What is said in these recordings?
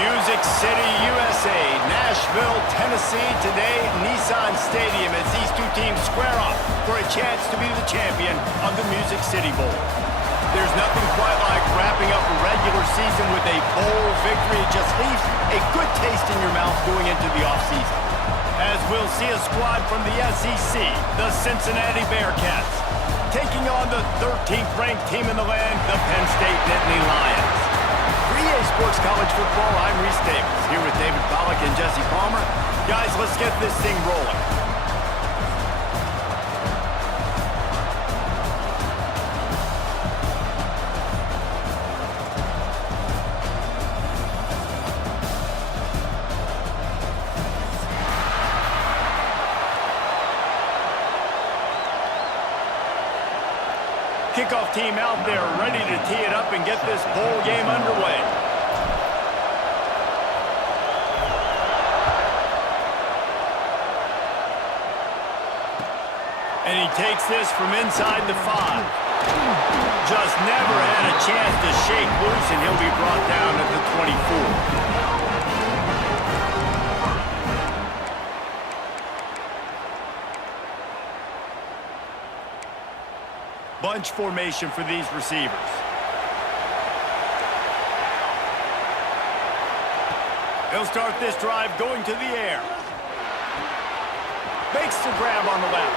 Music City, USA, Nashville, Tennessee. Today, Nissan Stadium as these two teams square off for a chance to be the champion of the Music City Bowl. There's nothing quite like wrapping up a regular season with a bowl victory. It just leaves a good taste in your mouth going into the offseason. As we'll see a squad from the SEC, the Cincinnati Bearcats, taking on the 13th ranked team in the land, the Penn State Nittany Lions. For EA Sports College Football, I'm Reese Davis, here with David Pollack and Jesse Palmer. Guys, let's get this thing rolling. Kickoff team out there ready to tee it up and get this bowl game underway. And he takes this from inside the 5. Just never had a chance to shake loose, and he'll be brought down at the 24. Bunch formation for these receivers. They'll start this drive going to the air. Makes the grab on the left.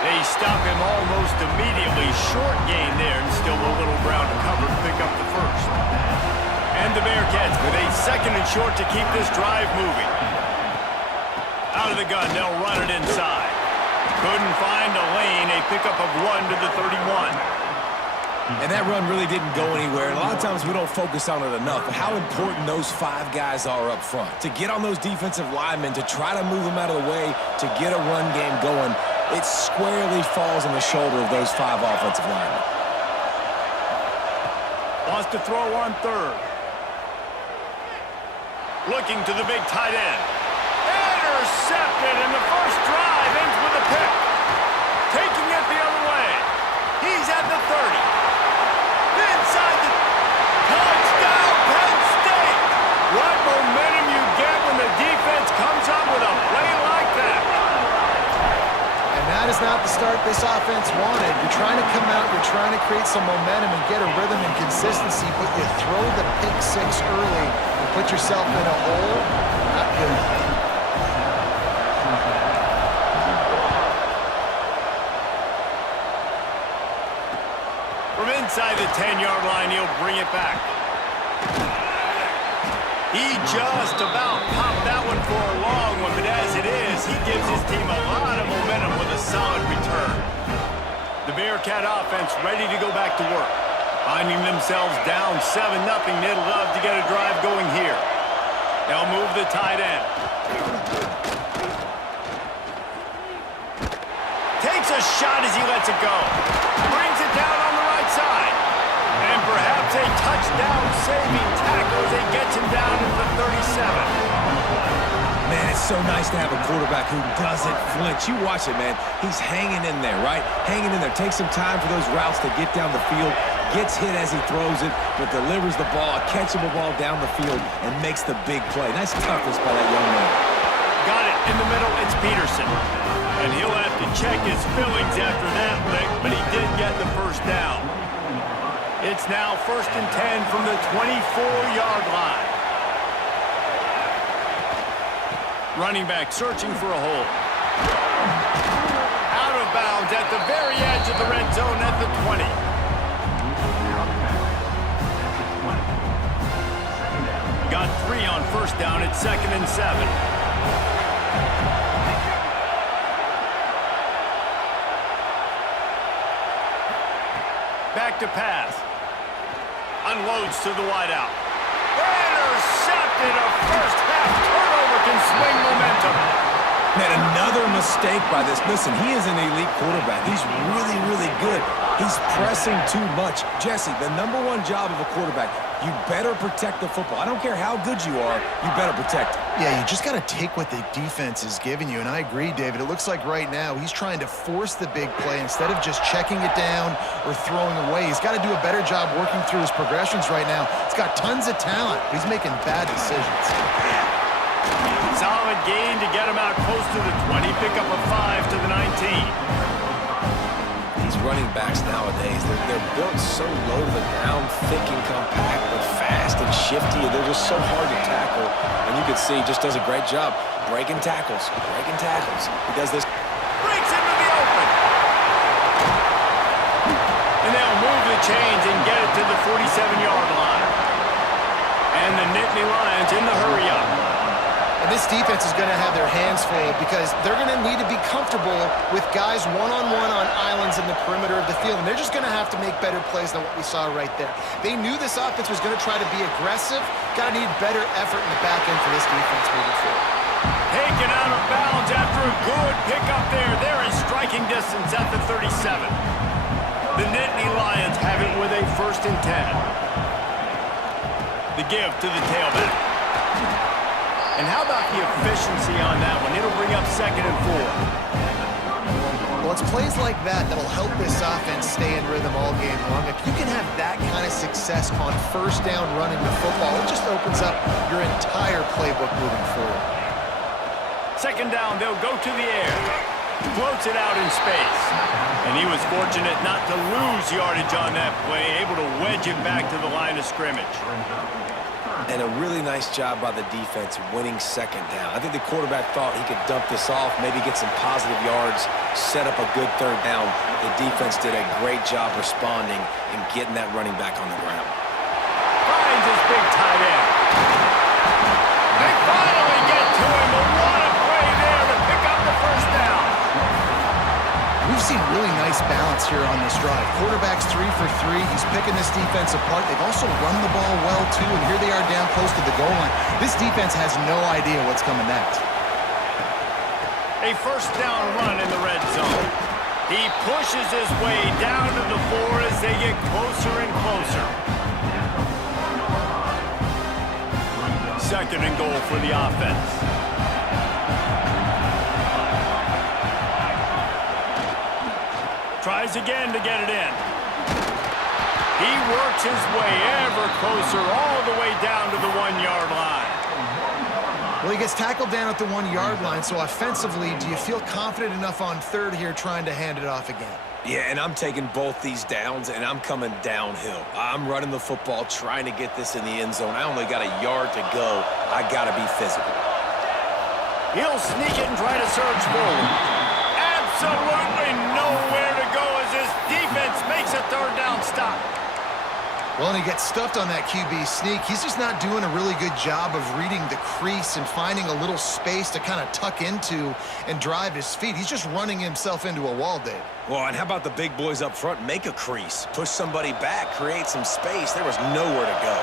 They stop him almost immediately. Short gain there, and still a little ground to cover to pick up the first. And the Bearcats with a second and short to keep this drive moving. Out of the gun, they'll run it inside. Couldn't find a lane, a pickup of 1 to the 31. And that run really didn't go anywhere. And a lot of times we don't focus on it enough, but how important those 5 guys are up front. To get on those defensive linemen, to try to move them out of the way, to get a run game going, it squarely falls on the shoulder of those 5 offensive linemen. Wants to throw on third. Looking to the big tight end. Intercepted, and the first drive ends with a pick. Taking it the other way. He's at the 30. Inside the touchdown, Penn State. What momentum you get when the defense comes up with a play like that. And that is not the start this offense wanted. You're trying to come out, you're trying to create some momentum and get a rhythm and consistency, but you throw the pick 6 early and put yourself in a hole. Not good. Inside the 10-yard line, he'll bring it back. He just about popped that one for a long one, but as it is, he gives his team a lot of momentum with a solid return. The Bearcat offense ready to go back to work. Finding themselves down 7-0, they'd love to get a drive going here. They'll move the tight end. Takes a shot as he lets it go. Brings it down on the right side. And perhaps a touchdown-saving tackle as he gets him down to the 37. Man, it's so nice to have a quarterback who doesn't flinch. You watch it, man. He's hanging in there, right? Hanging in there. Takes some time for those routes to get down the field. Gets hit as he throws it, but delivers the ball, a catchable ball down the field, and makes the big play. Nice toughness by that young man. Got it in the middle. It's Peterson. And he'll have to check his feelings after that lick, but he did get the first down. It's now 1st and 10 from the 24-yard line. Running back searching for a hole. Out of bounds at the very edge of the red zone at the 20. Got 3 on first down at 2nd and 7. Back to pass. Unloads to the wideout. Intercepted. A first half turnover can swing momentum. Man, another mistake by this. Listen, he is an elite quarterback. He's really, really good. He's pressing too much. Jesse, the #1 job of a quarterback, You better protect the football. I don't care how good you are, you better protect it. Yeah, you just got to take what the defense is giving you, and I agree, David. It looks like right now he's trying to force the big play instead of just checking it down or throwing away. He's got to do a better job working through his progressions right now. He's got tons of talent, but he's making bad decisions. Solid gain to get him out close to the 20. Pick up a 5 to the 19. These running backs nowadays, they're built so low to the ground, thick and compact, but fast and shifty, and they're just so hard to tackle. And you can see he just does a great job breaking tackles. He does this. Breaks into the open. And they'll move the chains and get it to the 47-yard line. And the Nittany Lions in the hurry-up. And this defense is going to have their hands full because they're going to need to be comfortable with guys one-on-one on islands in the perimeter of the field. And they're just going to have to make better plays than what we saw right there. They knew this offense was going to try to be aggressive. Got to need better effort in the back end for this defense moving forward. Taken out of bounds after a good pickup there. They're in striking distance at the 37. The Nittany Lions have it with a 1st and 10. The give to the tailback. And how about the efficiency on that one? It'll bring up 2nd and 4. Well, it's plays like that that'll help this offense stay in rhythm all game long. If you can have that kind of success on 1st down running the football, it just opens up your entire playbook moving forward. 2nd down, they'll go to the air. Floats it out in space. And he was fortunate not to lose yardage on that play, able to wedge it back to the line of scrimmage. And a really nice job by the defense winning 2nd down. I think the quarterback thought he could dump this off, maybe get some positive yards, set up a good 3rd down. The defense did a great job responding and getting that running back on the ground. Finds his big tight end. They finally get to him. What a play there to pick up the 1st down. We've seen really nice balance here on this drive. Quarterback's 3 for 3. He's picking this defense apart. They've also run the ball well, too, and here they are down close to the goal line. This defense has no idea what's coming next. A 1st down run in the red zone. He pushes his way down to the 4 as they get closer and closer. 2nd and goal for the offense. Tries again to get it in. He works his way ever closer all the way down to the 1-yard line. Well, he gets tackled down at the 1-yard line, so offensively, do you feel confident enough on 3rd here trying to hand it off again? Yeah, and I'm taking both these downs, and I'm coming downhill. I'm running the football, trying to get this in the end zone. I only got a yard to go. I got to be physical. He'll sneak it and try to surge forward. Absolutely nowhere to go as his defense makes a 3rd down stop. Well, and he gets stuffed on that QB sneak. He's just not doing a really good job of reading the crease and finding a little space to kind of tuck into and drive his feet. He's just running himself into a wall, Dave. Well, and how about the big boys up front? Make a crease, push somebody back, create some space. There was nowhere to go.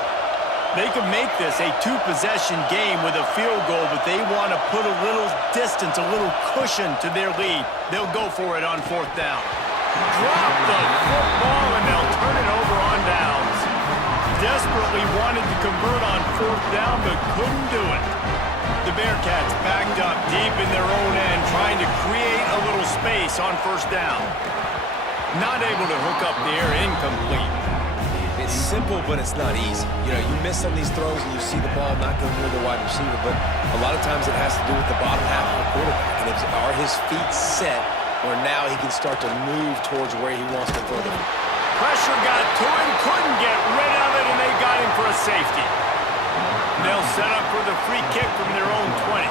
They could make this a 2-possession game with a field goal, but they want to put a little distance, a little cushion to their lead. They'll go for it on 4th down. Drop the football, and they'll turn it over on downs. Desperately wanted to convert on 4th down, but couldn't do it. The Bearcats backed up deep in their own end, trying to create a little space on 1st down. Not able to hook up there, incomplete. It's simple, but it's not easy. You know, you miss some of these throws and you see the ball not go near the wide receiver, but a lot of times it has to do with the bottom half of the quarterback. And are his feet set where now he can start to move towards where he wants to throw them? Pressure got to him, couldn't get rid of it, and they got him for a safety. They'll set up for the free kick from their own 20.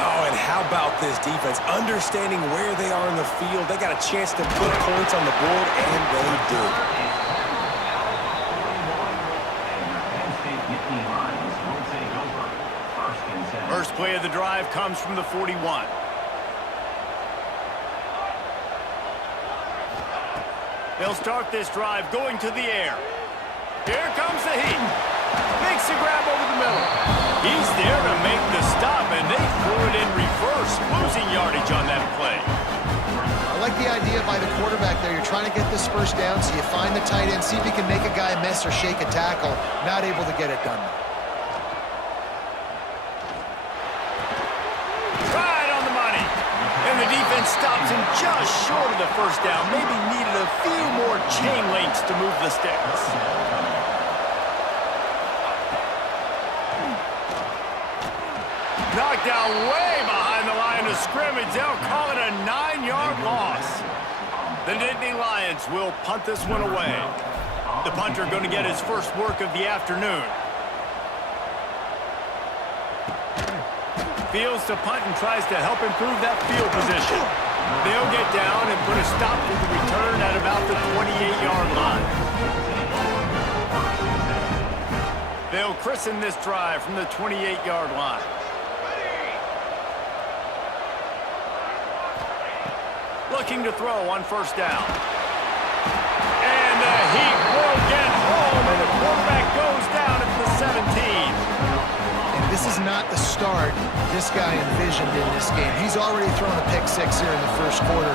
Oh, and how about this defense? Understanding where they are in the field. They got a chance to put points on the board, and they do. First play of the drive comes from the 41. They'll start this drive going to the air. Here comes the heat. Makes the grab over the middle. He's there to make the stop, and they threw it in reverse, losing yardage on that play. I like the idea of by the quarterback there. You're trying to get this first down, so you find the tight end, see if you can make a guy miss or shake a tackle. Not able to get it done. Right on the money. And the defense stops him just short of the first down. Maybe needed a few more chain links to move the sticks. Knocked down way behind the line of scrimmage. They'll call it a 9-yard loss. The Nittany Lions will punt this one away. The punter going to get his first work of the afternoon. Fields to punt and tries to help improve that field position. They'll get down and put a stop to the return at about the 28-yard line. They'll christen this drive from the 28-yard line. Looking to throw on first down. And the heat will get home, and the quarterback goes down at the 17. And this is not the start this guy envisioned in this game. He's already thrown a pick six here in the first quarter,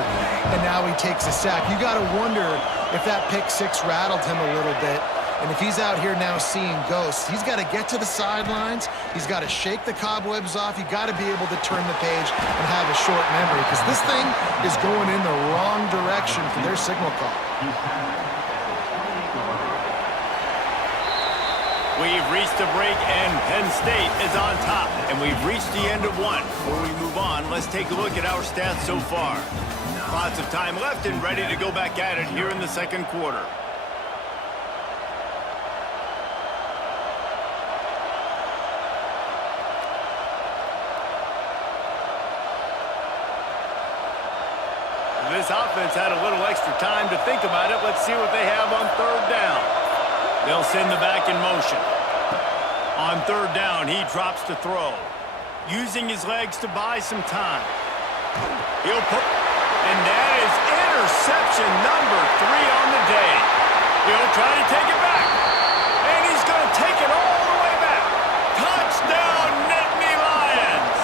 and now he takes a sack. You got to wonder if that pick six rattled him a little bit. And if he's out here now seeing ghosts, he's got to get to the sidelines. He's got to shake the cobwebs off. You got to be able to turn the page and have a short memory, because this thing is going in the wrong direction for their signal call. We've reached a break, and Penn State is on top. And we've reached the end of one. Before we move on, let's take a look at our stats so far. Lots of time left and ready to go back at it here in the second quarter. This offense had a little extra time to think about it. Let's see what they have on third down. They'll send the back in motion. On third down, he drops to throw, using his legs to buy some time. He'll put, and that is interception number 3 on the day. He'll try to take it back, and he's going to take it all the way back. Touchdown, Nittany Lions!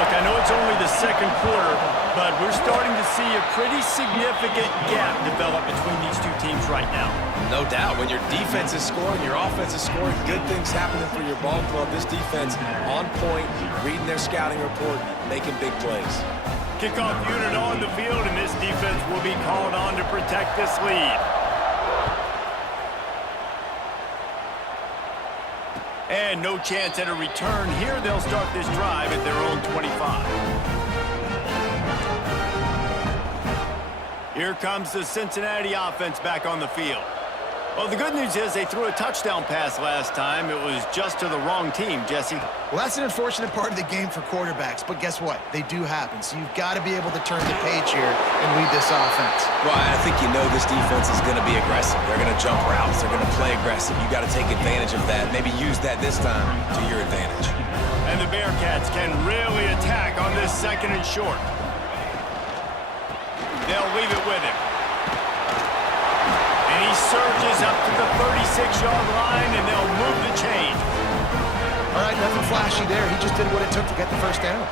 Look, I know it's only the second quarter, but we're starting to see a pretty significant gap develop between these two teams right now. No doubt. When your defense is scoring, your offense is scoring, good things happening for your ball club. This defense on point, reading their scouting report, making big plays. Kickoff unit on the field, and this defense will be called on to protect this lead. And no chance at a return here. They'll start this drive at their own 25. Here comes the Cincinnati offense back on the field. Well, the good news is they threw a touchdown pass last time. It was just to the wrong team, Jesse. Well, that's an unfortunate part of the game for quarterbacks, but guess what? They do happen, so you've got to be able to turn the page here and lead this offense. Well, I think you know this defense is going to be aggressive. They're going to jump routes. They're going to play aggressive. You got to take advantage of that. Maybe use that this time to your advantage. And the Bearcats can really attack on this second and short. They'll leave it with him. And he surges up to the 36-yard line, and they'll move the chain. All right, nothing flashy there. He just did what it took to get the first down.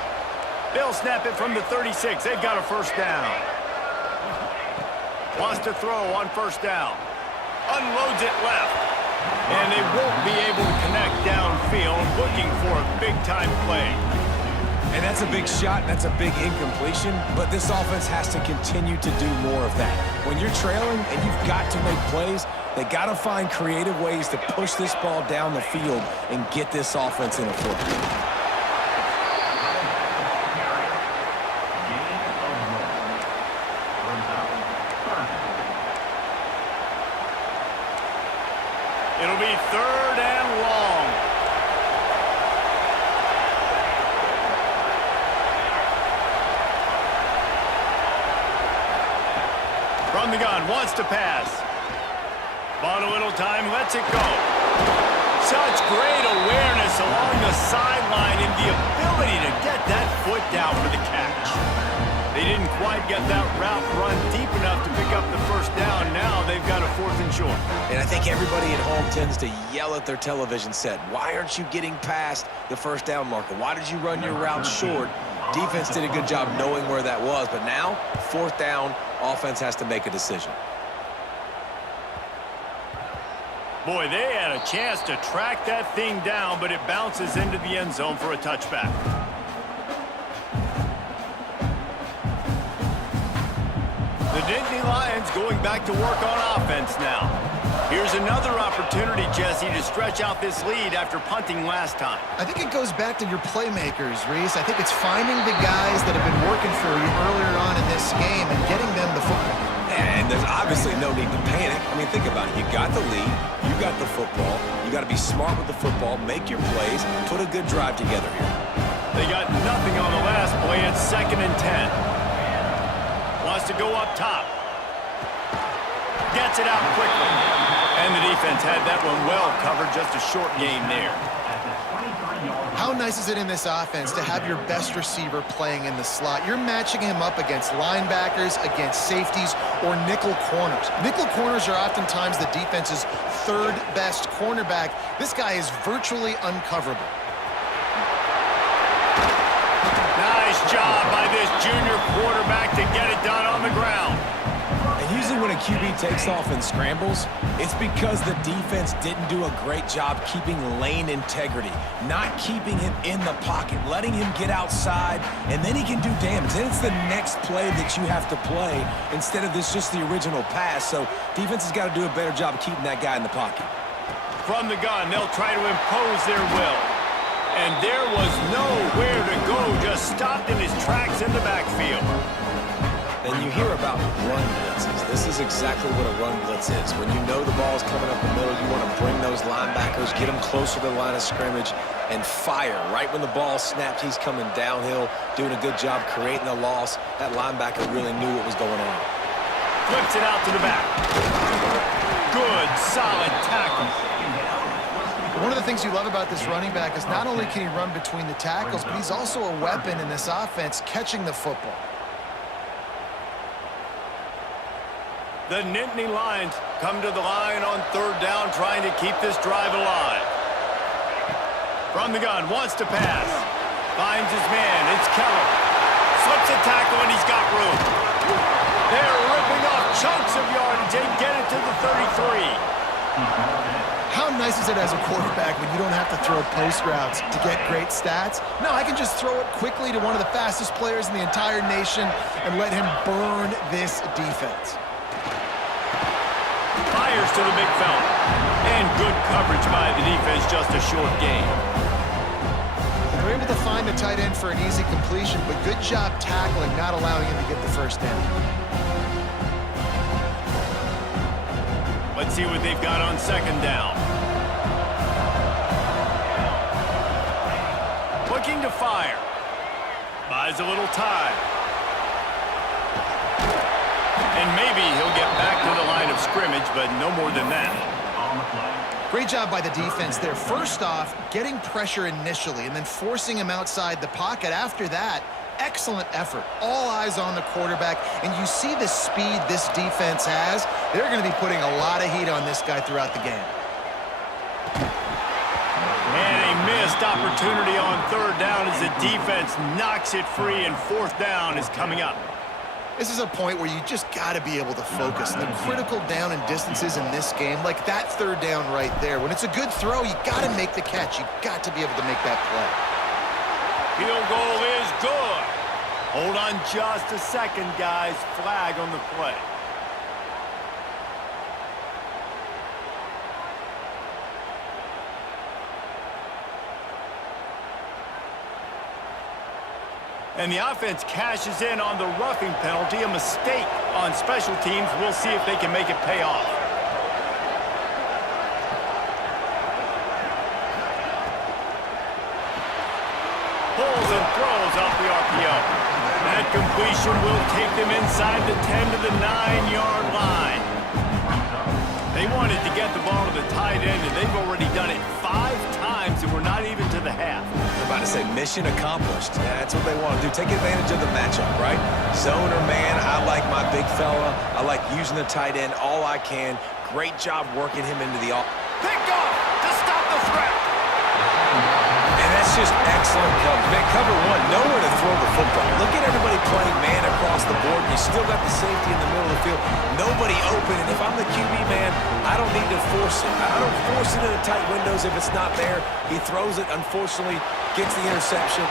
They'll snap it from the 36. They've got a first down. Wants to throw on first down. Unloads it left. And they won't be able to connect downfield, looking for a big-time play. And that's a big shot, and that's a big incompletion, but this offense has to continue to do more of that. When you're trailing and you've got to make plays, they got to find creative ways to push this ball down the field and get this offense in a foot. It'll be third and long. From the gun, wants to pass. Bought a little time, lets it go. Such great awareness along the sideline and the ability to get that foot down for the catch. They didn't quite get that route run deep enough to pick up the first down. Now they've got a fourth and short. And I think everybody at home tends to yell at their television set. Why aren't you getting past the first down marker? Why did you run your route short Defense did a good job knowing where that was, but now, 4th down, offense has to make a decision. Boy, they had a chance to track that thing down, but it bounces into the end zone for a touchback. The Nittany Lions going back to work on offense now. Here's another opportunity, Jesse, to stretch out this lead after punting last time. I think it goes back to your playmakers, Reese. I think it's finding the guys that have been working for you earlier on in this game and getting them the football. And there's obviously no need to panic. I mean, think about it. You got the lead. You got the football. You got to be smart with the football, make your plays, put a good drive together here. They got nothing on the last play. It's 2nd and 10. Wants to go up top. Gets it out quickly. And the defense had that one well covered. Just a short gain there. How nice is it in this offense to have your best receiver playing in the slot? You're matching him up against linebackers, against safeties, or nickel corners. Nickel corners are oftentimes the defense's 3rd best cornerback. This guy is virtually uncoverable. Nice job by this junior quarterback to get it done on the ground. And usually when a QB takes off and scrambles, it's because the defense didn't do a great job keeping lane integrity, not keeping him in the pocket, letting him get outside, and then he can do damage. Then it's the next play that you have to play instead of just the original pass. So defense has got to do a better job of keeping that guy in the pocket. From the gun, they'll try to impose their will. And there was nowhere to go, just stopped in his tracks in the backfield. And you hear about run blitzes. This is exactly what a run blitz is. When you know the ball is coming up the middle, you want to bring those linebackers, get them closer to the line of scrimmage, and fire. Right when the ball snaps, he's coming downhill, doing a good job creating the loss. That linebacker really knew what was going on. Flips it out to the back. Good, solid tackle. One of the things you love about this running back is not only can he run between the tackles, but he's also a weapon in this offense catching the football. The Nittany Lions come to the line on 3rd down, trying to keep this drive alive. From the gun, wants to pass. Finds his man, it's Keller. Slips a tackle and he's got room. They're ripping off chunks of yardage. They get it to the 33. How nice is it as a quarterback when you don't have to throw post routes to get great stats? No, I can just throw it quickly to one of the fastest players in the entire nation and let him burn this defense. Fires to the big fella. And good coverage by the defense, just a short gain. They're able to find the tight end for an easy completion, but good job tackling, not allowing him to get the 1st down. Let's see what they've got on 2nd down. Looking to fire. Buys a little time. And maybe he'll get back to the line of scrimmage, but no more than that. Great job by the defense there. First off, getting pressure initially and then forcing him outside the pocket. After that, excellent effort. All eyes on the quarterback, and you see the speed this defense has. They're going to be putting a lot of heat on this guy throughout the game. And a missed opportunity on 3rd down as the defense knocks it free, and 4th down is coming up. This is a point where you just got to be able to focus. The critical down and distances in this game, like that 3rd down right there. When it's a good throw, you got to make the catch. You got to be able to make that play. Field goal is good. Hold on just a second, guys. Flag on the play. And the offense cashes in on the roughing penalty. A mistake on special teams. We'll see if they can make it pay off. Pulls and throws off the RPO. That completion will take them inside the 10 to the 9-yard line. They wanted to get the ball to the tight end, and they've already done it 5 times, and we're not even to the half. I'm about to say mission accomplished. Yeah, that's what they want to do. Take advantage of the matchup, right? Zone or man, I like my big fella. I like using the tight end all I can. Great job working him into the off. Picked off to stop the threat. And that's That's just excellent coverage. Man, cover one, nowhere to throw the football. Look at everybody playing man across the board. You still got the safety in the middle of the field. Nobody open, and if I'm the QB, man, I don't need to force it. I don't force it into tight windows if it's not there. He throws it, unfortunately, gets the interception.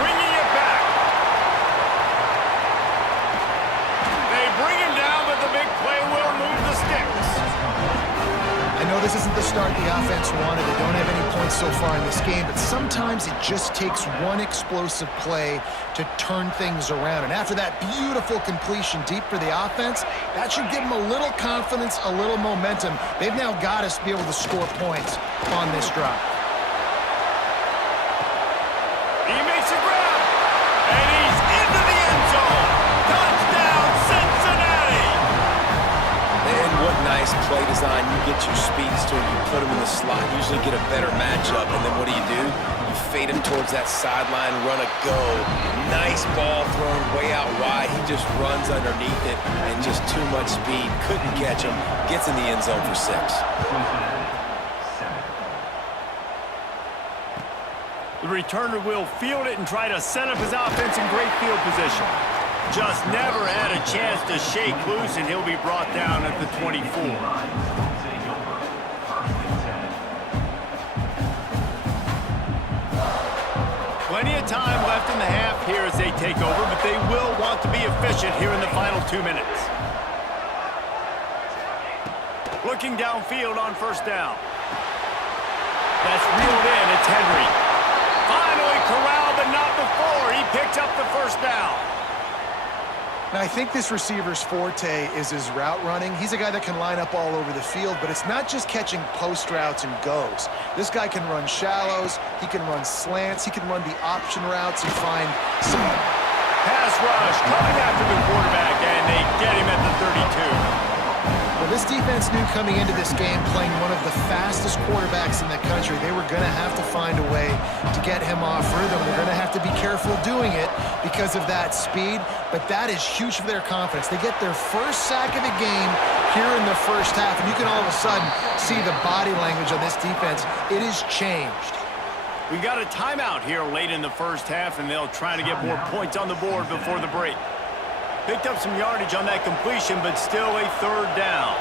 Bringing it back. They bring him down, but the big play will move the sticks. I know this isn't the start the offense wanted. They don't have any points so far in this game, but sometimes it just takes one explosive play to turn things around. And after that beautiful completion deep for the offense, that should give them a little confidence, a little momentum. They've now got us to be able to score points on this drive. He makes a grab, and he's into the end zone. Touchdown, Cincinnati! And what nice play design. You get your speeds to him, you put him in the slot, usually get a better matchup, and then what do? You fade him towards that sideline, run a go. Nice ball thrown way out wide. He just runs underneath it, and just too much speed. Couldn't catch him. Gets in the end zone for 6. The returner will field it and try to set up his offense in great field position. Just never had a chance to shake loose, and he'll be brought down at the 24. Plenty of time left in the half here as they take over, but they will want to be efficient here in the final 2 minutes. Looking downfield on first down. That's reeled in. It's Henry. Finally corralled, but not before. He picked up the first down. Now, I think this receiver's forte is his route running. He's a guy that can line up all over the field, but it's not just catching post routes and goes. This guy can run shallows, he can run slants, he can run the option routes and find some... Pass rush coming after the quarterback, and they get him at the 32. Well, this defense knew coming into this game, playing one of the fastest quarterbacks in the country, they were going to have to find a way to get him off rhythm. They're going to have to be careful doing it because of that speed, but that is huge for their confidence. They get their first sack of the game here in the first half, and you can all of a sudden see the body language on this defense. It has changed. We got a timeout here late in the first half, and they'll try to get more points on the board before the break. Picked up some yardage on that completion, but still a third down.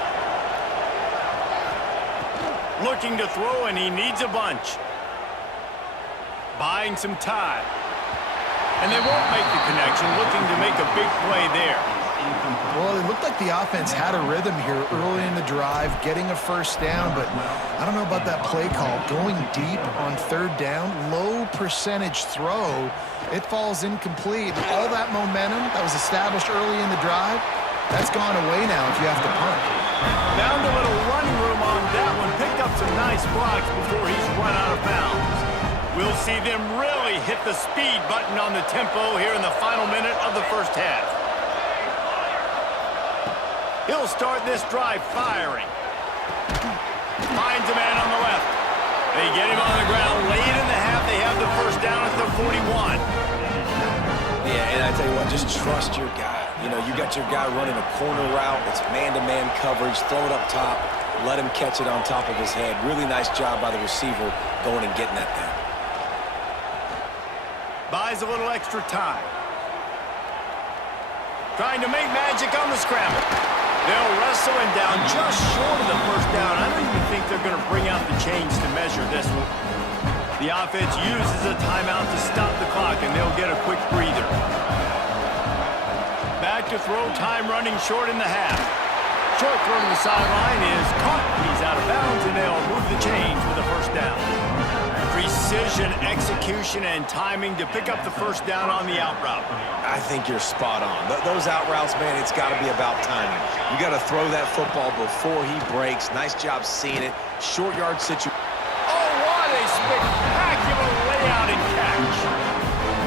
Looking to throw, and he needs a bunch. Buying some time. And they won't make the connection, looking to make a big play there. Well, it looked like the offense had a rhythm here early in the drive, getting a first down, but I don't know about that play call. Going deep on third down, low percentage throw, it falls incomplete. All that momentum that was established early in the drive, that's gone away now if you have to punt. Found a little running room on that one. Picked up some nice blocks before he's run out of bounds. We'll see them really hit the speed button on the tempo here in the final minute of the first half. He'll start this drive firing. Finds a man on the left. They get him on the ground late in the half. They have the first down at the 41. Yeah, and I tell you what, just trust your guy. You know, you got your guy running a corner route. It's man-to-man coverage. Throw it up top. Let him catch it on top of his head. Really nice job by the receiver going and getting that thing. Buys a little extra time. Trying to make magic on the scramble. They'll wrestle him down just short of the first down. I don't even think they're going to bring out the chains to measure this one. The offense uses a timeout to stop the clock, and they'll get a quick breather. Back to throw, time running short in the half. Short throw to the sideline is caught. He's out of bounds, and they'll move the chains with a first down. Precision, execution, and timing to pick up the first down on the out route. I think you're spot on. Those out routes, man, it's got to be about timing. You got to throw that football before he breaks. Nice job seeing it. Short yard situation. Oh, what a spectacular layout and catch.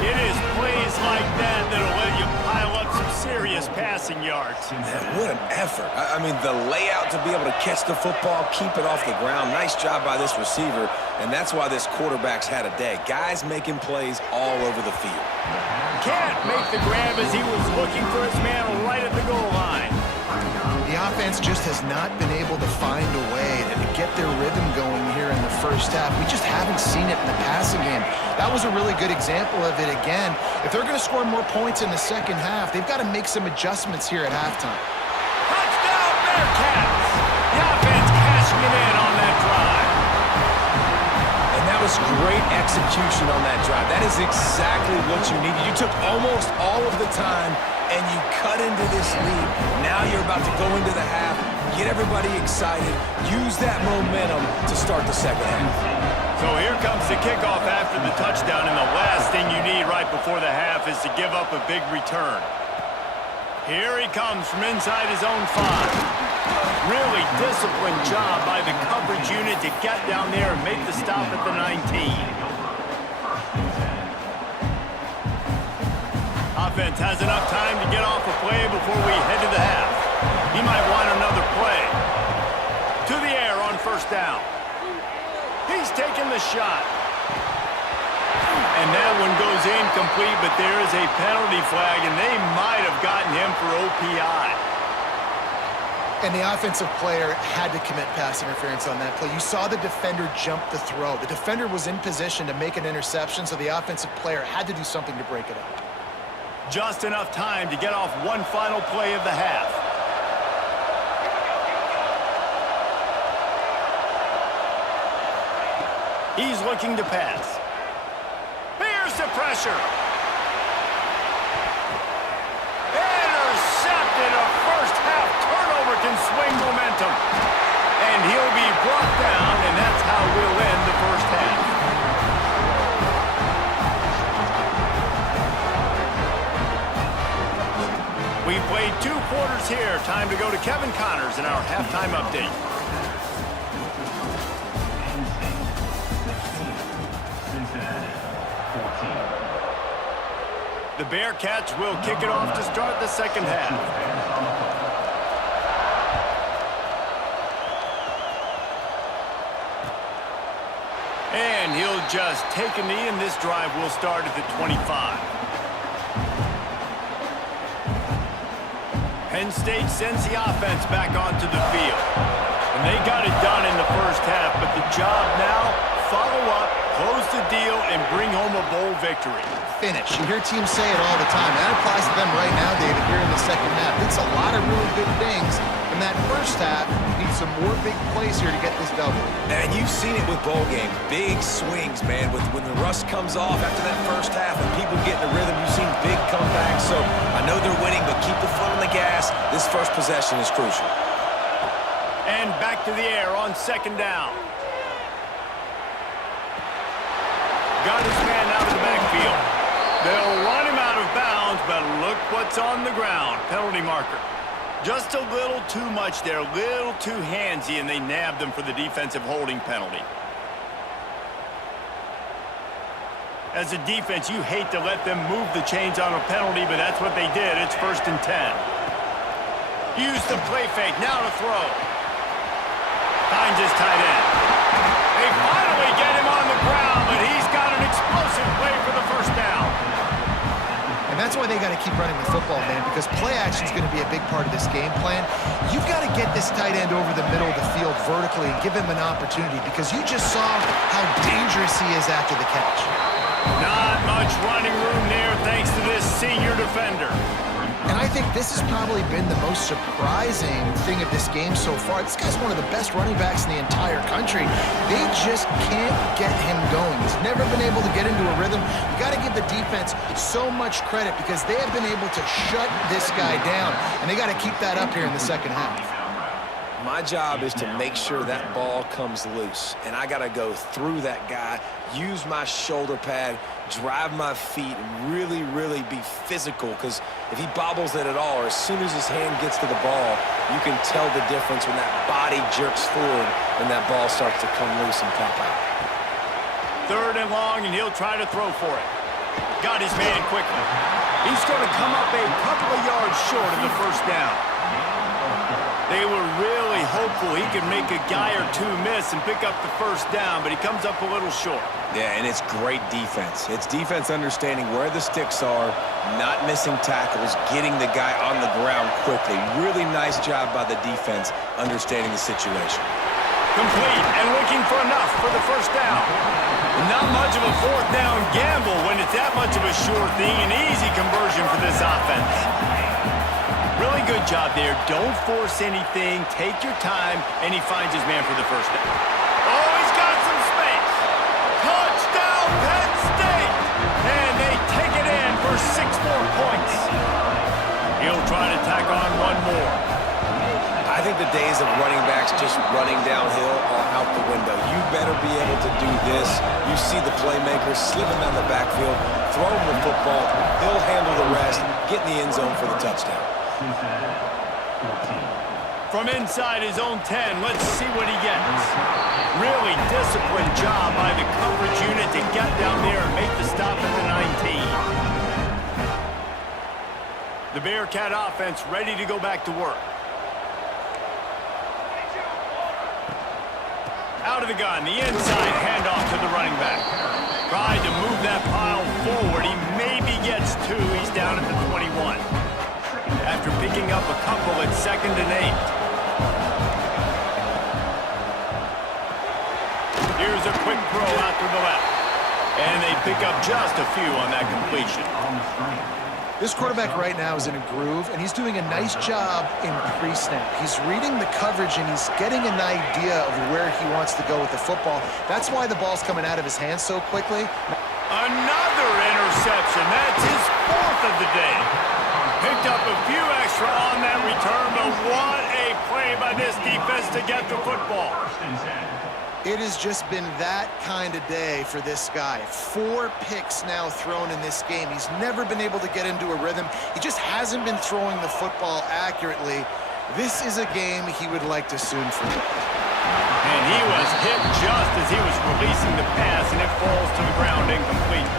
It is plays like that that'll let you pile up some serious passing yards. Man, what an effort. I mean, the layout to be able to catch the football, keep it off the ground. Nice job by this receiver, and that's why this quarterback's had a day. Guys making plays all over the field. Can't make the grab as he was looking for his man right at the goal line. The offense just has not been able to find a way to get their rhythm going here in the first half. We just haven't seen it in the passing game. That was a really good example of it again. If they're going to score more points in the second half, they've got to make some adjustments here at halftime. Touchdown, Bearcats! The offense cashing it in on that drive. And that was great execution on that drive. That is exactly what you needed. You took almost all of the time and you cut into this lead. Now you're about to go into the half, get everybody excited, use that momentum to start the second half. So here comes the kickoff after the touchdown, and the last thing you need right before the half is to give up a big return. Here he comes from inside his own 5. Really disciplined job by the coverage unit to get down there and make the stop at the 19. Offense has enough time to get off a play before we head to the half. He might want another play. To the air on first down. He's taking the shot. And that one goes incomplete, but there is a penalty flag, and they might have gotten him for OPI. And the offensive player had to commit pass interference on that play. You saw the defender jump the throw. The defender was in position to make an interception, so the offensive player had to do something to break it up. Just enough time to get off one final play of the half. He's looking to pass. Here's the pressure. Intercepted. A first half turnover can swing momentum. And he'll be brought down, and that's how we'll end the first half. We played 2 quarters here. Time to go to Kevin Connors in our halftime update. The Bearcats will kick it off to start the second half. And he'll just take a knee, and this drive will start at the 25. Penn State sends the offense back onto the field. And they got it done in the first half, but the job now, follow up, close the deal, and bring home a bowl victory. Finish. You hear teams say it all the time. That applies to them right now, David, here in the second half. It's a lot of really good things. In that first half, you need some more big plays here to get this double. And you've seen it with bowl games. Big swings, man. When the rust comes off after that first half and people get in the rhythm, you've seen big comebacks. So I know they're winning, but keep the foot on the gas. This first possession is crucial. And back to the air on second down. Got his man out of the backfield. They'll run him out of bounds, but look what's on the ground. Penalty marker. Just a little too much there, a little too handsy, and they nabbed him for the defensive holding penalty. As a defense, you hate to let them move the chains on a penalty, but that's what they did. It's 1st and 10. Use the play fake, now to throw. Finds his tight end. They finally get him on the ground, but he's got an explosive play for the first down. And that's why they got to keep running the football, man, because play action is going to be a big part of this game plan. You've got to get this tight end over the middle of the field vertically and give him an opportunity, because you just saw how dangerous he is after the catch. Not much running room there thanks to this senior defender. And I think this has probably been the most surprising thing of this game so far. This guy's one of the best running backs in the entire country. They just can't get him going. He's never been able to get into a rhythm. You got to give the defense so much credit because they have been able to shut this guy down, and they got to keep that up here in the second half. My job is to make sure that ball comes loose, and I got to go through that guy, use my shoulder pad, drive my feet, and really, really be physical, because if he bobbles it at all, or as soon as his hand gets to the ball, you can tell the difference when that body jerks forward and that ball starts to come loose and pop out. 3rd and long, and he'll try to throw for it. Got his man quickly. He's going to come up a couple of yards short of the first down. They were really hopeful he could make a guy or two miss and pick up the first down, but he comes up a little short. Yeah, and it's great defense. It's defense understanding where the sticks are, not missing tackles, getting the guy on the ground quickly. Really nice job by the defense understanding the situation. Complete and looking for enough for the first down. Not much of a fourth down gamble when it's that much of a sure thing. An easy conversion for this offense. Really good job there. Don't force anything. Take your time, and he finds his man for the first down. Oh, he's got some space. Touchdown, Penn State! And they take it in for 6 more points. He'll try to tack on one more. I think the days of running backs just running downhill are out the window. You better be able to do this. You see the playmaker, slip him down the backfield, throw him the football. He'll handle the rest, get in the end zone for the touchdown. From inside his own 10, let's see what he gets. Really disciplined job by the coverage unit to get down there and make the stop at the 19. The Bearcat offense ready to go back to work. Out of the gun, the inside handoff to the running back. Tried to move that pile forward. He maybe gets 2. He's down at the 21. After picking up a couple at 2nd and 8. Here's a quick throw out to the left. And they pick up just a few on that completion. This quarterback right now is in a groove, and he's doing a nice job in pre-snap. He's reading the coverage, and he's getting an idea of where he wants to go with the football. That's why the ball's coming out of his hands so quickly. Another interception. That's his 4th of the day. Picked up a few extra on that return, but what a play by this defense to get the football. It has just been that kind of day for this guy. 4 picks now thrown in this game. He's never been able to get into a rhythm. He just hasn't been throwing the football accurately. This is a game he would like to soon forget. And he was hit just as he was releasing the pass, and it falls to the ground incomplete.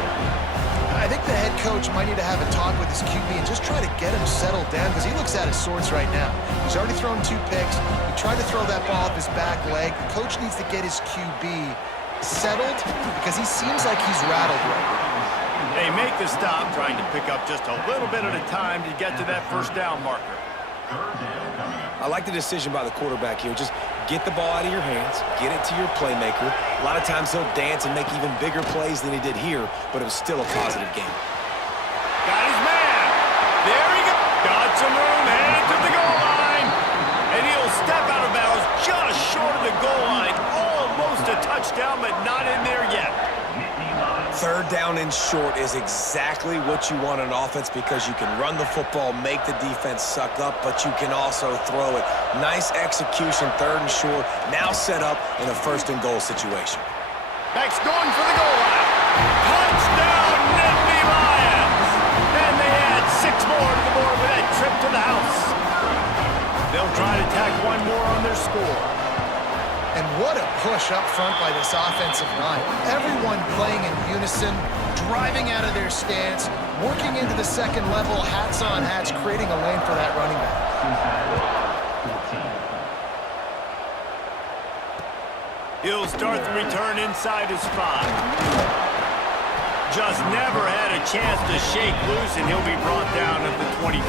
I think the head coach might need to have a talk with his QB and just try to get him settled down, because he looks out of sorts right now. He's already thrown 2 picks. He tried to throw that ball off his back leg. The coach needs to get his QB settled because he seems like he's rattled right now. They make the stop, trying to pick up just a little bit at a time to get to that first down marker. I like the decision by the quarterback here. Just get the ball out of your hands, get it to your playmaker. A lot of times he'll dance and make even bigger plays than he did here, but it was still a positive game. Got his man. There he goes. Got some room, headed to the goal line. And he'll step out of bounds just short of the goal line. Almost a touchdown, but not in there yet. 3rd down and short is exactly what you want on offense, because you can run the football, make the defense suck up, but you can also throw it. Nice execution, 3rd and short, now set up in a 1st and goal situation. Beck's going for the goal line. Touchdown, Nittany Lions! And they add 6 more to the board with that trip to the house. They'll try to tack one more on their score. And what a push up front by this offensive line. Everyone playing in unison, driving out of their stance, working into the 2nd level, hats on hats, creating a lane for that running back. He'll start the return inside his 5. Just never had a chance to shake loose, and he'll be brought down at the 24.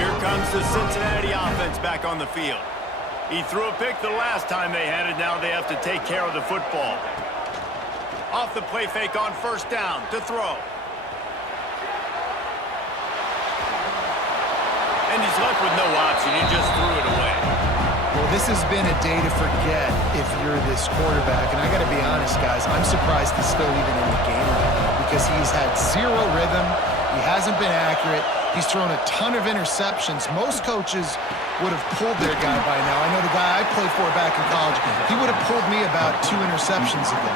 Here comes the Cincinnati offense back on the field. He threw a pick the last time they had it. Now they have to take care of the football. Off the play fake on 1st down to throw. And he's left with no option. He just threw it away. Well, this has been a day to forget if you're this quarterback. And I got to be honest, guys, I'm surprised he's still even in the game right now, because he's had 0 rhythm. He hasn't been accurate. He's thrown a ton of interceptions. Most coaches would have pulled their guy by now. I know the guy I played for back in college, he would have pulled me about 2 interceptions ago.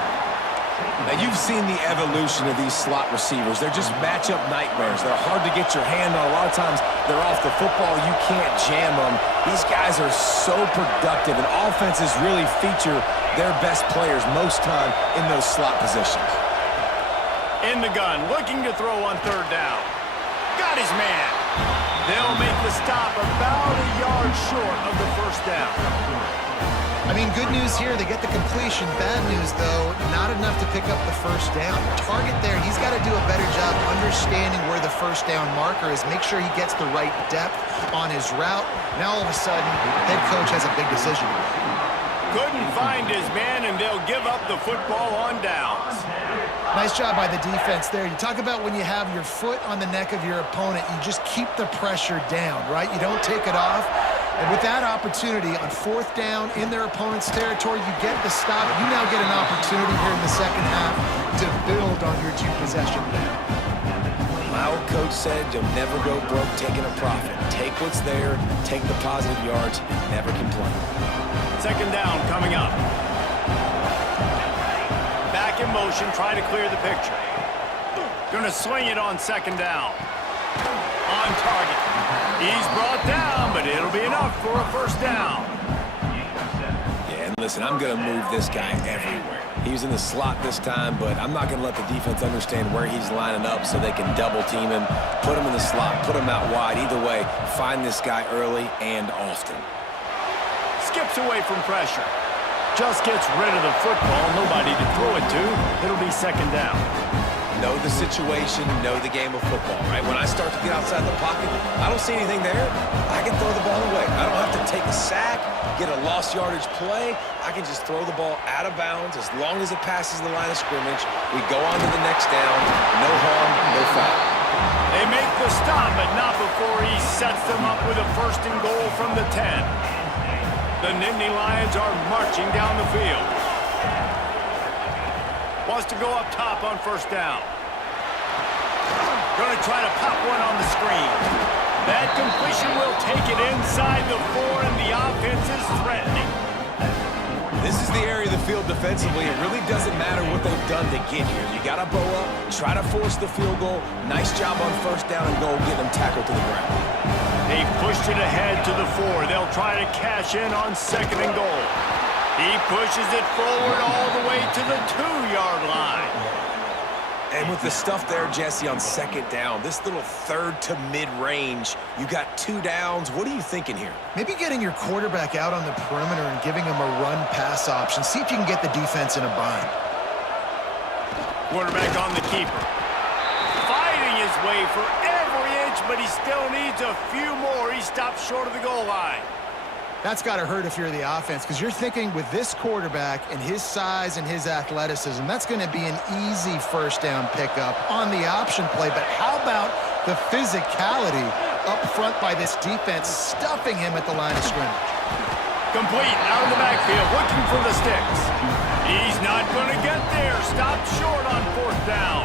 Now, you've seen the evolution of these slot receivers. They're just matchup nightmares. They're hard to get your hand on. A lot of times, they're off the football. You can't jam them. These guys are so productive, and offenses really feature their best players most time in those slot positions. In the gun, looking to throw on 3rd down. Got his man. They'll make the stop about a yard short of the first down. I mean, good news here, they get the completion. Bad news, though, not enough to pick up the first down. Target there, he's got to do a better job understanding where the first down marker is. Make sure he gets the right depth on his route. Now, all of a sudden, head coach has a big decision. Couldn't find his man, and they'll give up the football on downs. Nice job by the defense there. You talk about when you have your foot on the neck of your opponent, you just keep the pressure down, right? You don't take it off. And with that opportunity on fourth down in their opponent's territory, you get the stop. You now get an opportunity here in the second half to build on your two-possession lead. My old coach said you'll never go broke taking a profit. Take what's there, take the positive yards, and never complain. Second down coming up. Back in motion, trying to clear the picture. Gonna swing it on second down. On target. He's brought down, but it'll be enough for a first down. Yeah, and listen, I'm going to move this guy everywhere. He was in the slot this time, but I'm not going to let the defense understand where he's lining up so they can double team him, put him in the slot, put him out wide. Either way, find this guy early and often. Skips away from pressure. Just gets rid of the football. Nobody to throw it to. It'll be second down. Know the situation, know the game of football, right? When I start to get outside the pocket, I don't see anything there. I can throw the ball away. I don't have to take a sack, get a lost yardage play. I can just throw the ball out of bounds as long as it passes the line of scrimmage. We go on to the next down. No harm, no foul. They make the stop, but not before he sets them up with a first and goal from the 10. The Nittany Lions are marching down the field. Wants to go up top on first down. Going to try to pop one on the screen. That completion will take it inside the 4, and the offense is threatening. This is the area of the field defensively. It really doesn't matter what they've done to get here. You got to bow up, try to force the field goal. Nice job on first down and goal, getting them tackled to the ground. They've pushed it ahead to the 4. They'll try to cash in on second and goal. He pushes it forward all the way to the 2-yard line. And with the stuff there, Jesse, on second down, this little third to mid-range, you got 2 downs. What are you thinking here? Maybe getting your quarterback out on the perimeter and giving him a run-pass option. See if you can get the defense in a bind. Quarterback on the keeper. Fighting his way for every inch, but he still needs a few more. He stops short of the goal line. That's got to hurt if you're the offense, because you're thinking with this quarterback and his size and his athleticism, that's going to be an easy first down pickup on the option play. But how about the physicality up front by this defense, stuffing him at the line of scrimmage? Complete, out of the backfield, looking for the sticks. He's not going to get there. Stopped short on fourth down.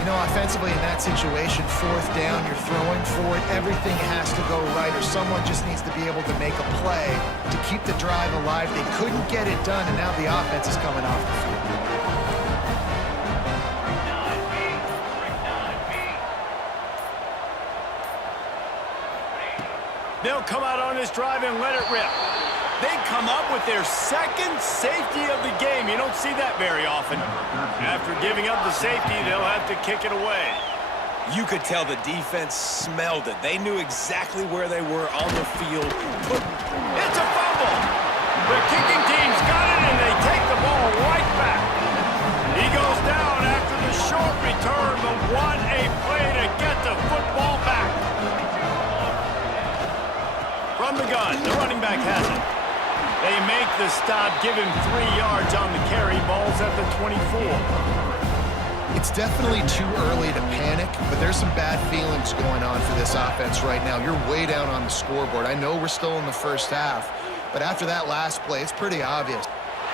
You know, offensively in that situation, fourth down, you're throwing for it. Everything has to go right, or someone just needs to be able to make a play to keep the drive alive. They couldn't get it done, and now the offense is coming off the field. They'll come out on this drive and let it rip. They come up with their second safety of the game. You don't see that very often. After giving up the safety, they'll have to kick it away. You could tell the defense smelled it. They knew exactly where they were on the field. It's a fumble. The kicking team's got it, and they take the ball right back. He goes down after the short return, but what a play to get the football back. From the gun, the running back has it. They make the stop, give him 3 yards on the carry. Ball's at the 24. It's definitely too early to panic, but there's some bad feelings going on for this offense right now. You're way down on the scoreboard. I know we're still in the first half, but after that last play, it's pretty obvious.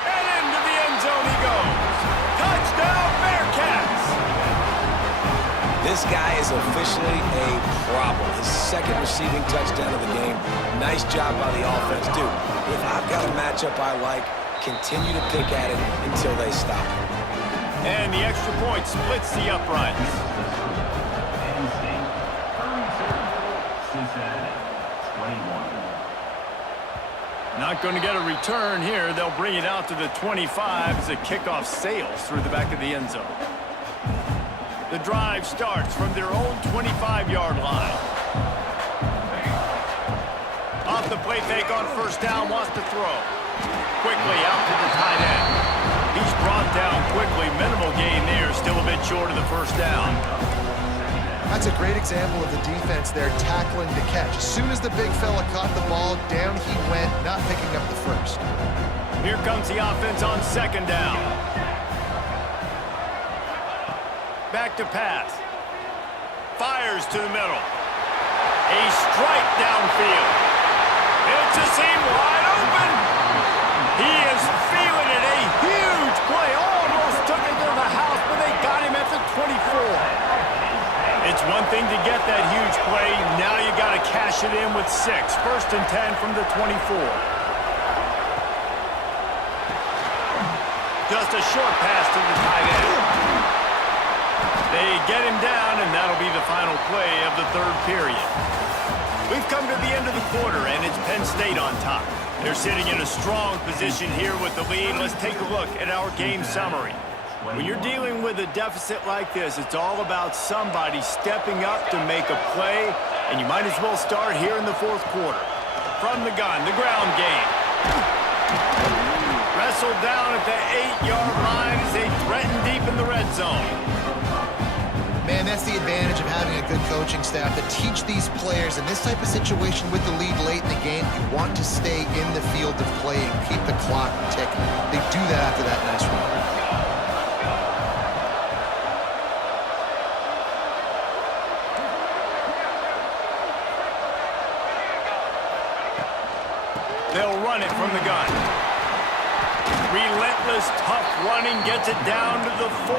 And into the end zone he goes. Touchdown, Bearcats! This guy is officially a problem. His second receiving touchdown of the game. Nice job by the offense, dude. If I've got a matchup I like, continue to pick at it until they stop it. And the extra point splits the uprights. Not going to get a return here. They'll bring it out to the 25 as the kickoff sails through the back of the end zone. The drive starts from their own 25-yard line. Off the play fake on first down, wants to throw. Quickly out to the tight end. He's brought down quickly. Minimal gain there, still a bit short of the first down. That's a great example of the defense there tackling the catch. As soon as the big fella caught the ball, down he went, not picking up the first. Here comes the offense on second down. Back to pass. Fires to the middle. A strike downfield. It's a seam wide open. He is feeling it. A huge play. Almost took it to the house, but they got him at the 24. It's one thing to get that huge play. Now you got to cash it in with 6. 1st and 10 from the 24. Just a short pass to the tight end. They get him down, and that'll be the final play of the 3rd period. We've come to the end of the quarter, and it's Penn State on top. They're sitting in a strong position here with the lead. Let's take a look at our game summary. When you're dealing with a deficit like this, it's all about somebody stepping up to make a play, and you might as well start here in the 4th quarter. From the gun, the ground game. Wrestled down at the 8-yard line as they threaten deep in the red zone. Man, that's the advantage of having a good coaching staff to teach these players in this type of situation with the lead late in the game. You want to stay in the field of play and keep the clock ticking. They do that after that nice run. They'll run it from the gun. Relentless, tough running gets it down to the 4.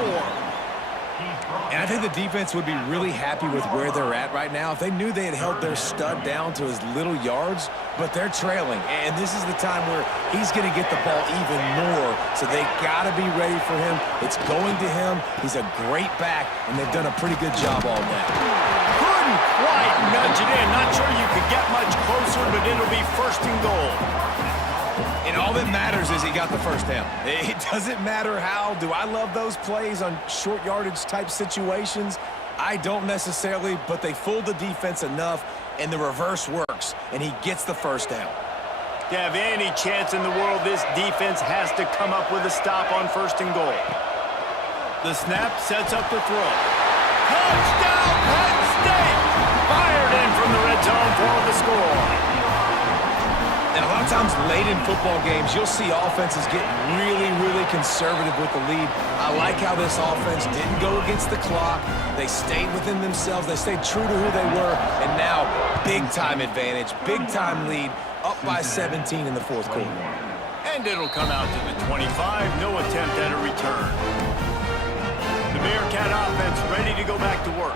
And I think the defense would be really happy with where they're at right now if they knew they had held their stud down to his little yards, but they're trailing. And this is the time where he's going to get the ball even more, so they got to be ready for him. It's going to him. He's a great back, and they've done a pretty good job all day. Couldn't quite nudge it in. Not sure you could get much closer, but it'll be 1st and goal. And all that matters is he got the first down. It doesn't matter how. Do I love those plays on short yardage type situations? I don't necessarily, but they fooled the defense enough, and the reverse works, and he gets the first down. To have any chance in the world, this defense has to come up with a stop on 1st and goal. The snap sets up the throw. Touchdown, Penn State! Fired in from the red zone for the score. And a lot of times late in football games, you'll see offenses get really, really conservative with the lead. I like how this offense didn't go against the clock. They stayed within themselves. They stayed true to who they were. And now, big-time advantage, big-time lead, up by 17 in the 4th quarter. And it'll come out to the 25. No attempt at a return. The Bearcat offense ready to go back to work.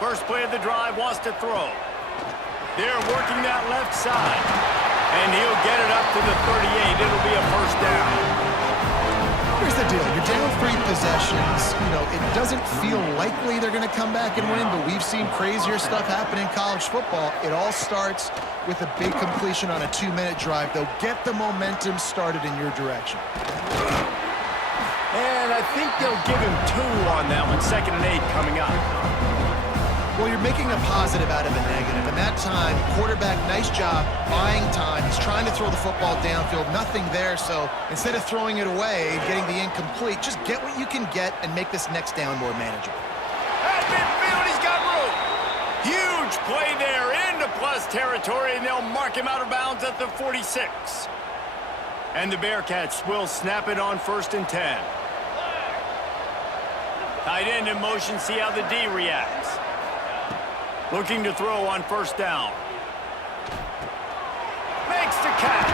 First play of the drive, wants to throw. They're working that left side. And he'll get it up to the 38. It'll be a 1st down. Here's the deal. You're down 3 possessions. You know, it doesn't feel likely they're going to come back and win, but we've seen crazier stuff happen in college football. It all starts with a big completion on a 2-minute drive. They'll get the momentum started in your direction. And I think they'll give him 2 on that one. 2nd and 8 coming up. Well, you're making a positive out of a negative. And that time, quarterback, nice job buying time. He's trying to throw the football downfield. Nothing there, so instead of throwing it away, getting the incomplete, just get what you can get and make this next down more manageable. At midfield, he's got room. Huge play there into plus territory, and they'll mark him out of bounds at the 46. And the Bearcats will snap it on 1st and 10. Tight end in motion, see how the D reacts. Looking to throw on 1st down. Makes the catch.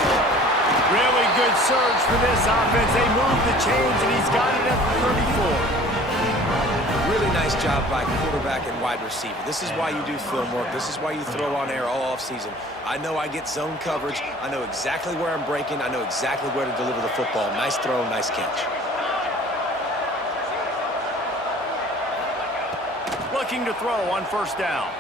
Really good surge for this offense. They move the chains, and he's got it at the 34. Really nice job by quarterback and wide receiver. This is why you do film work. This is why you throw on air all offseason. I know I get zone coverage. I know exactly where I'm breaking. I know exactly where to deliver the football. Nice throw, nice catch. Looking to throw on 1st down.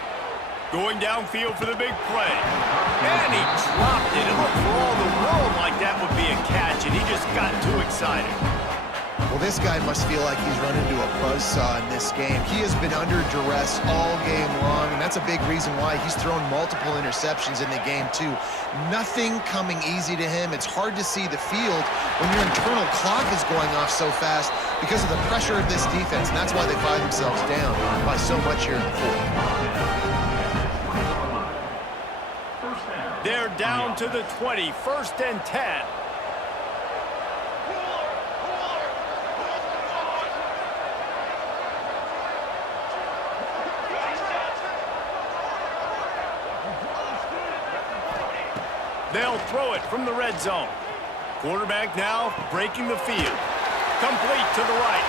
Going downfield for the big play. And he dropped it. It looked for all the world like that would be a catch, and he just got too excited. Well, this guy must feel like he's run into a buzzsaw in this game. He has been under duress all game long, and that's a big reason why he's thrown multiple interceptions in the game, too. Nothing coming easy to him. It's hard to see the field when your internal clock is going off so fast because of the pressure of this defense, and that's why they find themselves down by so much here in the fourth. They're down to the 20, 1st and 10. They'll throw it from the red zone. Quarterback now breaking the field. Complete to the right.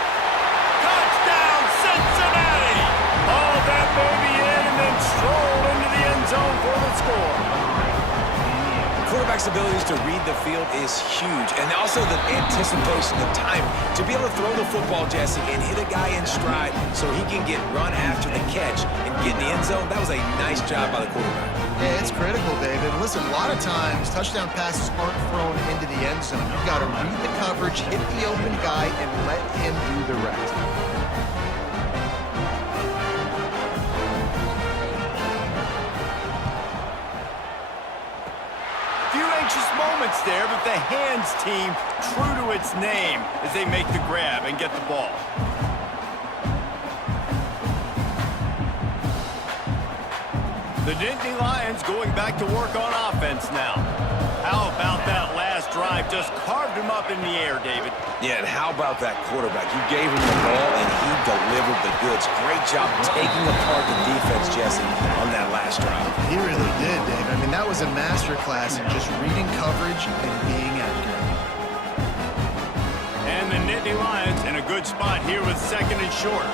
Touchdown, Cincinnati! Haul that baby in and then stroll into the end zone for the score. Quarterback's abilities to read the field is huge, and also the anticipation, the time to be able to throw the football, Jesse, and hit a guy in stride so he can get run after the catch and get in the end zone. That was a nice job by the quarterback. Yeah, it's critical, David. Listen, a lot of times touchdown passes aren't thrown into the end zone. You've got to read the coverage, hit the open guy, and let him do the rest. Moments there, but the hands team true to its name as they make the grab and get the ball. The Nittany Lions going back to work on offense now. How about that last drive? Just carved him up in the air, David. Yeah, and how about that quarterback? You gave him the ball, and he delivered the goods. Great job taking apart the defense, Jesse, on that last drive. He really did, David. I mean, that was a masterclass in just reading coverage and being accurate. And the Nittany Lions in a good spot here with 2nd and short.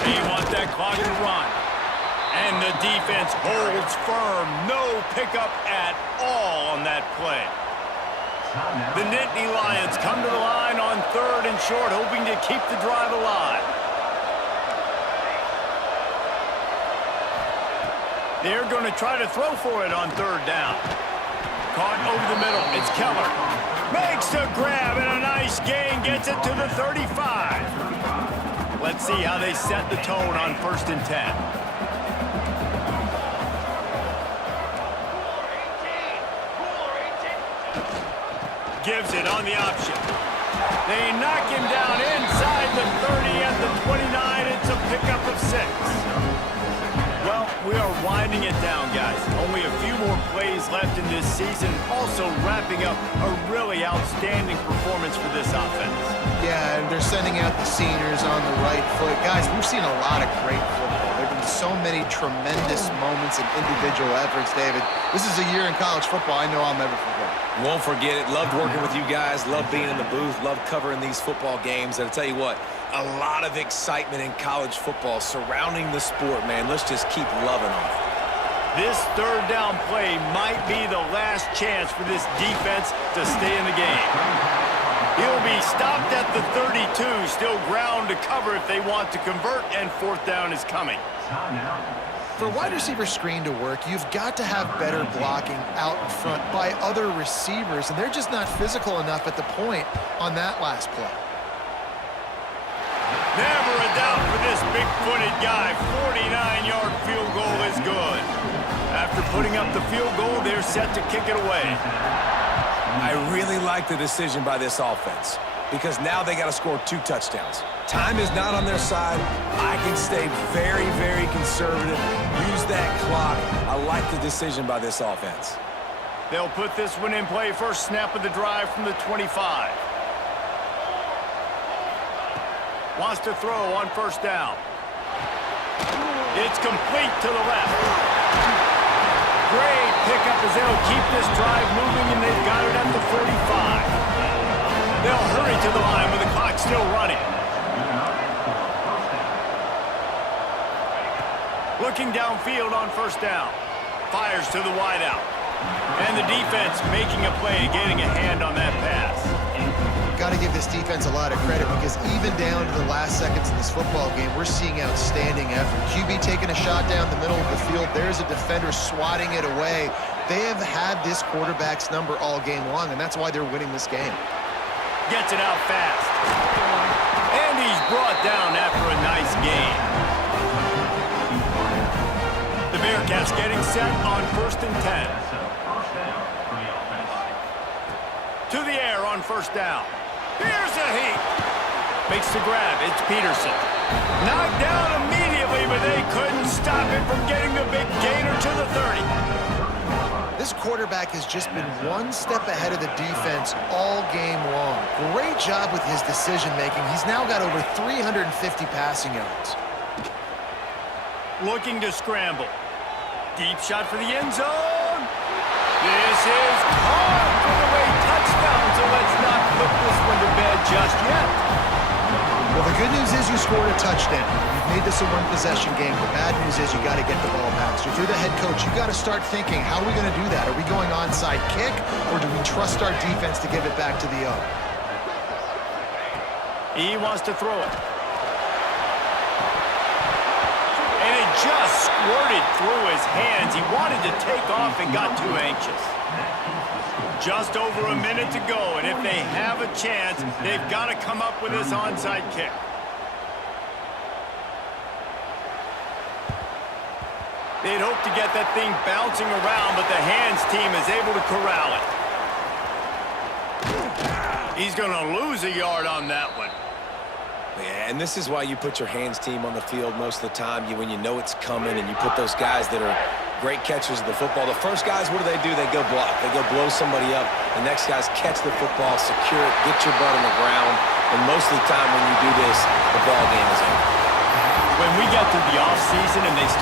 They want that clock to run. And the defense holds firm. No pickup at all on that play. The Nittany Lions come to the line on 3rd and short, hoping to keep the drive alive. They're going to try to throw for it on 3rd down. Caught over the middle. It's Keller. Makes the grab and a nice gain. Gets it to the 35. Let's see how they set the tone on 1st and 10. Gives it on the option. They knock him down inside the 30 at the 29. It's a pickup of 6. Well, we are winding it down, guys. Only a few more plays left in this season. Also wrapping up a really outstanding performance for this offense. Yeah, and they're sending out the seniors on the right foot. Guys, we've seen a lot of great football. There have been so many tremendous moments and individual efforts, David. This is a year in college football I know I'll never forget. Won't forget it. Loved working with you guys. Loved being in the booth. Loved covering these football games. And I'll tell you what, a lot of excitement in college football surrounding the sport, man. Let's just keep loving on it. This 3rd down play might be the last chance for this defense to stay in the game. He'll be stopped at the 32. Still ground to cover if they want to convert, and 4th down is coming. For wide receiver screen to work, you've got to have better blocking out in front by other receivers, and they're just not physical enough at the point on that last play. Never a doubt for this big-footed guy. 49-yard field goal is good. After putting up the field goal, they're set to kick it away. I really like the decision by this offense because now they got to score 2 touchdowns. Time is not on their side. I can stay very, very conservative. Use that clock. I like the decision by this offense. They'll put this one in play. First snap of the drive from the 25. Wants to throw on 1st down. It's complete to the left. Great pickup as they'll keep this drive moving, and they've got it at the 45. They'll hurry to the line with the clock still running. Looking downfield on 1st down. Fires to the wideout. And the defense making a play, getting a hand on that pass. Got to give this defense a lot of credit because even down to the last seconds in this football game, we're seeing outstanding effort. QB taking a shot down the middle of the field. There's a defender swatting it away. They have had this quarterback's number all game long, and that's why they're winning this game. Gets it out fast. And he's brought down after a nice gain. The Bearcats getting set on 1st and 10. To the air on 1st down. Here's a heat. Makes the grab. It's Peterson. Knocked down immediately, but they couldn't stop him from getting the big gainer to the 30. This quarterback has just been one step ahead of the defense all game long. Great job with his decision-making. He's now got over 350 passing yards. Looking to scramble. Deep shot for the end zone. This is caught for the way touchdown, so let's not put this one to bed just yet. Well, the good news is you scored a touchdown. You've made this a one-possession game. The bad news is you got to get the ball back. So if you're the head coach, you got to start thinking, how are we going to do that? Are we going onside kick, or do we trust our defense to give it back to the O? He wants to throw it. And it just squirted through his hands. He wanted to take off and got too anxious. Just over a minute to go, and if they have a chance, they've got to come up with this onside kick. They'd hope to get that thing bouncing around, but the hands team is able to corral it. He's going to lose a yard on that one. Yeah, and this is why you put your hands team on the field most of the time. When you know it's coming, and you put those guys that are great catchers of the football. The first guys, what do? They go block. They go blow somebody up. The next guys catch the football, secure it, get your butt on the ground. And most of the time when you do this, the ball game is over. When we get to the offseason and they